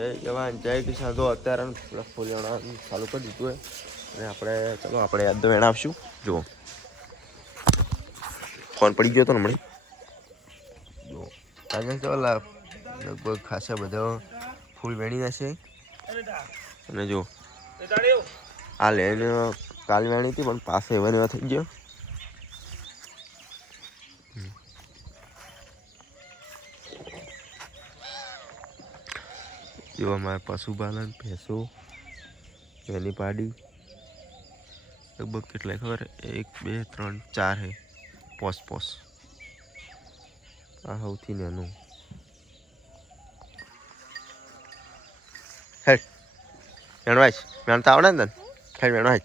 જય જવાન જય કિસાન. તો અત્યારે ફૂલ વેણવાનું ચાલુ કરી દીધું હોય અને આપણે ચલો આપણે યાદ વેણાવશું. જુઓ ફોન પડી ગયો હતો ને હમણાં. જુઓ આજે ચાલો લગભગ ખાસા બધા ફૂલ વેણી જશે. અને જો આ લેન કાલ વેણી હતી પણ પાસે એવા એવા થઈ ગયો. जो हमारे पशुपालन भैंसों एनी पाड़ी लगभग कितना खबर 1 2 3 4 है पोस पोस आ सौथी नानु हेड वेणवाज वेणता आवड़े ने हेड वेणवाज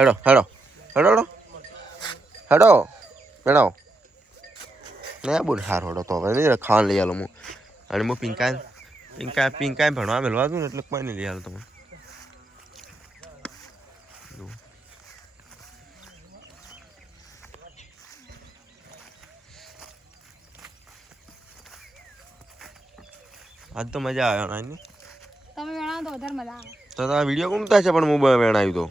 हेडो हेडो हेडो हेडो हेडो वेणो ने बुन हार होडो तो नहीं खान लई आलो मु અને મો પિંકા ભણવા મેળવા દઉં ને એટલે કોઈ નહીં લઈ આલો તમે. આજ તો મજા આવે ને તમે વેણાવો તો વધારે મજા આવે. તો તમારા વિડીયો કોણ ઉતારે છે પણ હું વેણાવ્યું તો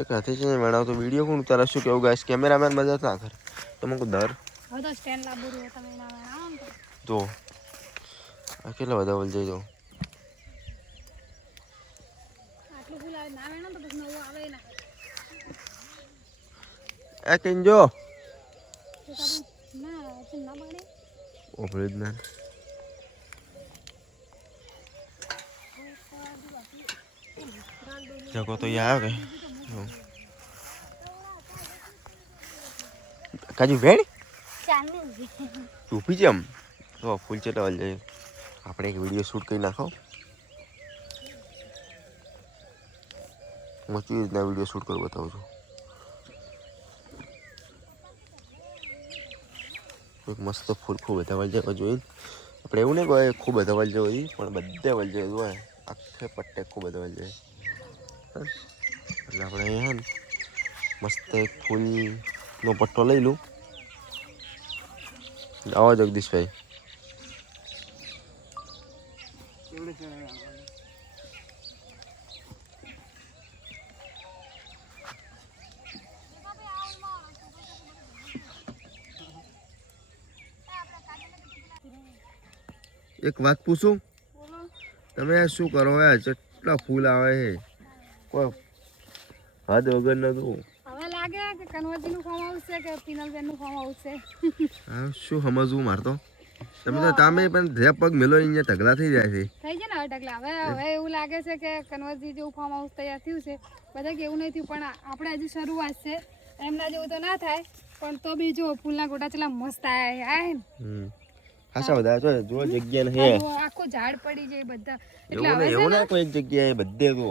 એક હાથે છે વેણાવ તો વિડીયો કોણ ઉતારે શું કેવું ગાઈસ કેમેરામેન મજા ના કરે તો મને દર હવે તો સ્ટેન્ડ લાવવું રહ્યું તમે વેણાવો ને તો આ કેટલા બધા વલ જઈ દો આટલું ફૂલ આવે ના વેણો તો પછી નવું આવે ના એ કિંજો ના ના પાડે ઓપરે જ ના જગો તો યા આવે કાજુ વેણ ઊભી છે આમ તો ફૂલ ચેટલા વલ જાય આપણે એક વિડીયો શૂટ કરી નાખો. હું કેવી રીતના વિડીયો શૂટ કરું બતાવું છું. એક મસ્ત ફૂલ ખૂબ બધા વલ જાય જોઈ આપણે એવું નહીં કહે ખૂબ બધા વલ જાય પણ બધે વલ જાય હોય આખે પટ્ટે ખૂબ બધા વલ જાય એટલે આપણે અહીંયા ને મસ્ત એક ફૂલનો પટ્ટો લઈ લઉં. આવો જગદીશભાઈ એક વાત પૂછું તમે શું કરો કેટલા ફૂલ આવે છે કોઈ હદ વગર નતું. હવે લાગે કે કન્વર્જી નું ફોર્મ હાઉસ છે કે પિનલબેન નું ફોર્મ હાઉસ છે. હા શું સમજવું મારતો તમે તો તમે પણ જે પગ મેલો અહીંયા ઢગલા થઈ જાય છે. થઈ જાય ને હવે ઢગલા હવે એવું લાગે છે કે કન્વર્જી જેવું ફોર્મ હાઉસ તૈયાર થયું છે. બધા કે એવું નહીં થયું પણ આપણે હજુ શરૂઆત છે એમના જેવું તો ના થાય પણ તો બી જો ફૂલના ગોટા ચેટલા મસ્ત આયા ને ખાસા બધા જો જગ્યા નહીં આખું ઝાડ પડી જાય બધા એટલે હવે એવું ના કોઈ એક જગ્યાએ બધે તો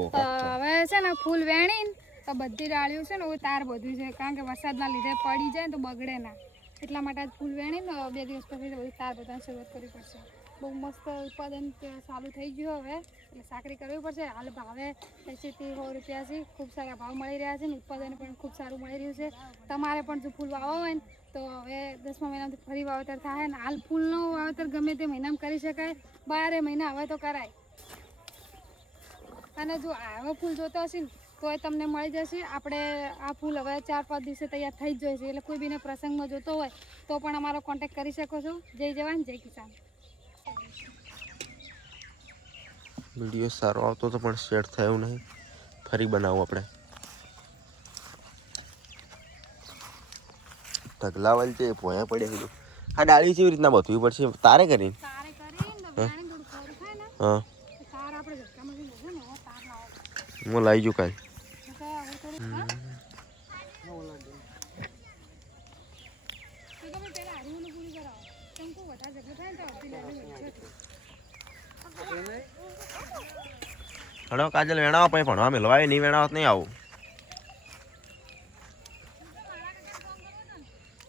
હવે છે ને ફૂલ વેણી તો બધી ડાળીઓ છે ને એ તાર બધું છે કારણ કે વરસાદના લીધે પડી જાય ને તો બગડે ના એટલા માટે આજ ફૂલ વેણી ને 2 દિવસ પછી બધી તાર બધાને શરૂઆત કરવી પડશે. બહુ મસ્ત ઉત્પાદન ચાલુ થઈ ગયું હવે એટલે સાકરી કરવી પડશે. હાલ ભાવે 80-100 રૂપિયા છે ખૂબ સારા ભાવ મળી રહ્યા છે ને ઉત્પાદન પણ ખૂબ સારું મળી રહ્યું છે. તમારે પણ જો ફૂલ વાવવા હોય ને તો હવે 10મા મહિનાથી ફરી વાવેતર થાય ને હાલ ફૂલનું વાવેતર ગમે તે મહિનામાં કરી શકાય 12 મહિના હવે તો કરાય. અને જો આવા ફૂલ જોતા હશે ને તો એ તમને મળી જશે. આપણે આ ફૂલ હવે 4-5 દિવસે તૈયાર થઈ જ જશે એટલે કોઈ બીને પ્રસંગમાં જોતો હોય તો પણ અમારો કોન્ટેક્ટ કરી શકો છો. જય જવાન જય કિસાન. વિડીયો સારો આવતો તો પણ સેટ થયો નહીં ફરી બનાવું આપણે ઢગલા વલ છે ભોયા પડ્યા કીધું આ ડાળી કેવી રીતના બતવી પડશે તારે કરીને હા હું લાવી જુ કાલ હડો કાજલ વેણાવો પછી ભણવા મેળવાય નહીં વેણાવત નહીં આવું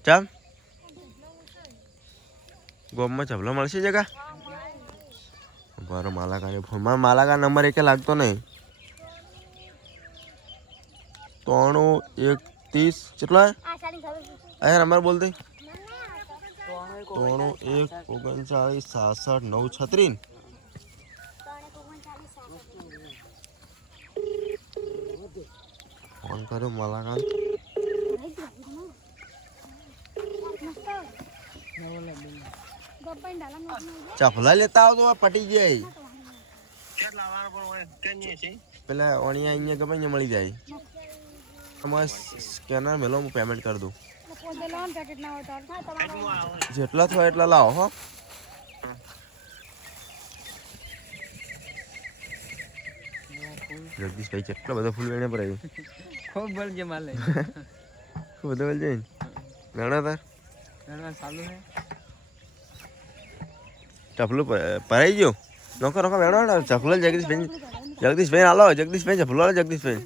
ચાલ ગોમમાં ચપલો મળશે જગા બરો માલાકા ફોનમાં માલાકા નંબર 1 લાગતો નહીં 3 1 30 કેટલા આ નંબર બોલ દે 3 1 91 66 936 ફોન કર્યો મલાકાત ચપલા લેતા આવતો પટી જાય પેલા ઓણિયા અહીંયા ગમે ને મળી જાય અમારે સ્કેનર મેલો હું પેમેન્ટ કરી દઉં જેટલા થાય એટલા લાવો હો જગદીશભાઈ કેટલા બધા ફૂલ વેણે પર આવ્યું ખૂબ બળજે માલે ખૂબ બધા બોલ જાય ઘણા તાર ચાલુ છે ચપલું ભરાઈ ગયો નોખો નોખો વેણો ચપલો જગદીશભાઈ હાલો જગદીશભાઈ ચપલો હાલો જગદીશભાઈ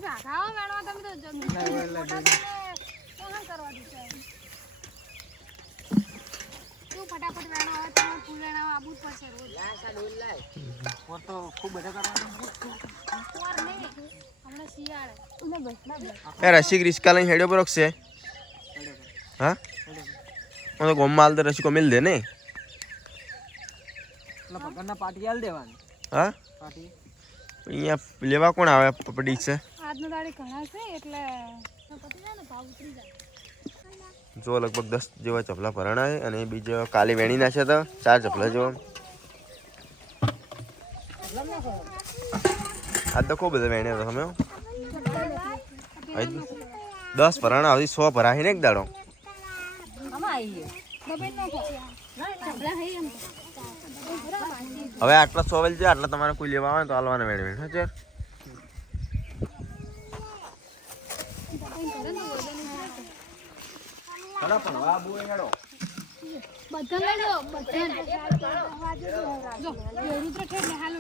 રસિક રિસ્કા લઈને હેડ્યો પર છે હા હું તો ગોમમાં હાલ તો રસિકો મિલ દે ને પગના પાટી આલ દેવાની હા પાટી અહીંયા લેવા કોણ આવે પડી છે આજનો દાડી ઘણા છે એટલે પતી જાય ને ભાવ ઉતરી જાય જો લગભગ 10 જેવા ચપલા ભરાણા છે અને બીજો કાલે વેણી નાખ્યા હતા 4 ચપલા જેવા આજ તો ખૂબ બધા વેણ્યા હતા તમે 10 ભરાણા હતી 100 ભરાય ને એક દાડો હવે આટલા 100 વેલ છે આટલા તમારે કોઈ લેવા આવે તો હાલવાના વેણ વેણ હા ચાર બધા લઈ લો બધા જો રુદ્ર ઠેર ને હાલો